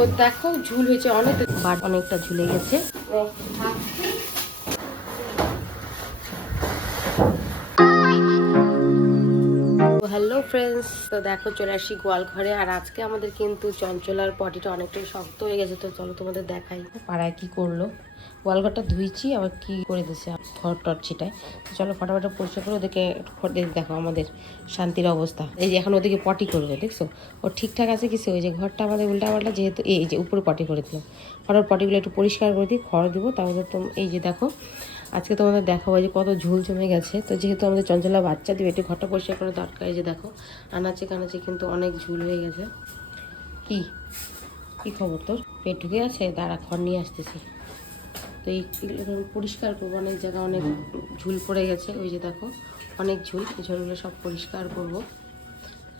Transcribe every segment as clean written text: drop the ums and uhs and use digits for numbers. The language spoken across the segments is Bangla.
তো দেখো ঝুল হয়েছে অনেক, বাট অনেকটা ঝুলে গেছে। হ্যালো ফ্রেন্ডস, তো দেখো চলে আসি গোয়াল ঘরে। আর আজকে আমাদের কিন্তু চঞ্চলার পটিটা অনেকটাই শক্ত হয়ে গেছে। তো চলো তোমাদের দেখাই পাড়ায় কি করলো। গোয়ালঘরটা ধুইছি, আবার কি করে দিছে ঘর টর ছিটায়। চলো ফটাফট পরিষ্কার করে ওদেরকে দেখো আমাদের শান্তির অবস্থা। এই যে এখন ওদেরকে পটি করবে, দেখছো ও ঠিকঠাক আছে কিছু। ওই যে ঘরটা আমাদের উল্টাপাল্টা, যেহেতু এই যে উপরে পটি করে দিলাম, ফটাফট পটিগুলো একটু পরিষ্কার করে দিই, খড় দিব। তাহলে তো এই যে দেখো আজকে তোমাদের দেখাবো যে কত ঝুল জমে গেছে। তো যেহেতু আমাদের চঞ্চলা বাচ্চা দিবে, একটু ঘরটা পরিষ্কার করে দরকার। এই যে দেখো আনাচে কানাচে কিন্তু অনেক ঝুল হয়ে গেছে। কি কি খবর তোর? পেট ঢুকে আছে? দাঁড়া খড় নিয়ে আসতেছি। তো এই পরিষ্কার করবো, অনেক জায়গা অনেক ঝুল পড়ে গেছে। ওই যে দেখো অনেক ঝুল, এই ঝুলগুলো সব পরিষ্কার করব।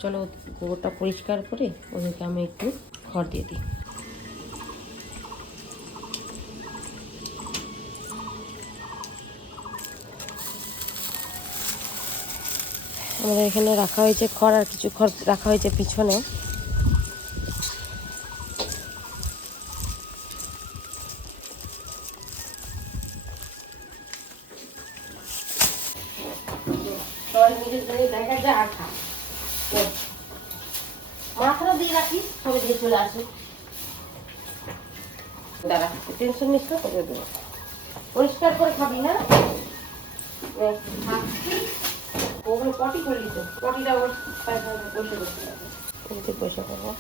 চলো গোবরটা পরিষ্কার করে ওদেরকে আমি একটু খড় দিয়ে দিই। আমাদের এখানে রাখা হয়েছে খড়, আর কিছু খড় রাখা হয়েছে পিছনে। মাথাটা দিয়ে রাখিস, সবাই দিয়ে চলে আসে। দাঁড়া, টেনশন নিস না, করে দেবো। পরিষ্কার করে খাবি না? ওখানে পটি করলি তো, পটিটা ওর বসে বসে এদিকে বসে করবো।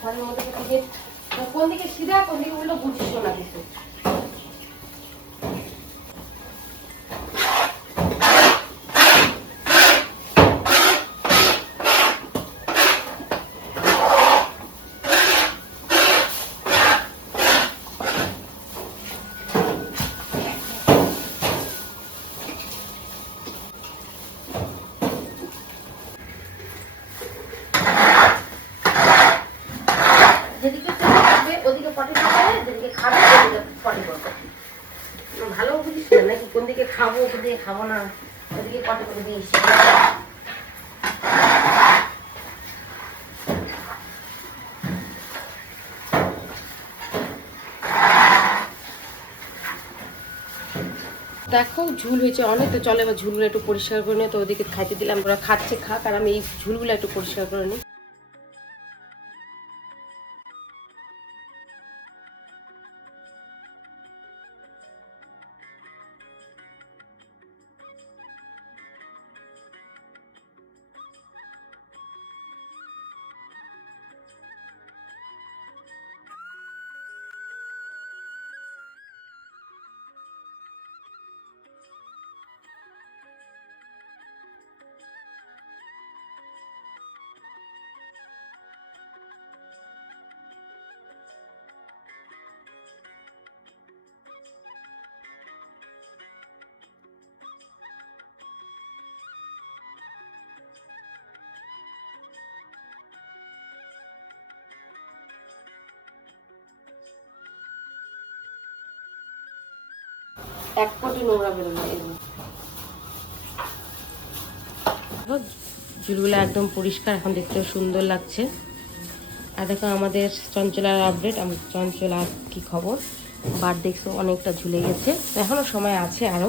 ঘরের মধ্যে থেকে কোন দিকে সিধা কোন দিকে উল্টো বুঝিস না কিছু। যেদিকে খাবে ওদিকে পটি করবে, যেদিকে খাবে ওদিকে পটি করবে। ভালো বুঝিস না নাকি কোন দিকে খাবো কোন দিকে খাবো না, ওদিকে পটি করে দিস। দেখো ঝুল হয়েছে অনেক। তো চলো এবার ঝুলগুলো একটু পরিষ্কার করে নিই। তো ওদিকে খাইতে দিলাম, ওরা খাচ্ছে খাক, আর আমি এই ঝুলগুলো একটু পরিষ্কার করে নিই। এক পটি নোংরা বেরোলো। ঝুলগুলো একদম পরিষ্কার, এখন দেখতেও সুন্দর লাগছে। আর দেখো আমাদের চঞ্চলার আপডেট, আমার চঞ্চলার কি খবর। বার দেখছো অনেকটা ঝুলে গেছে, এখনো সময় আছে আরো।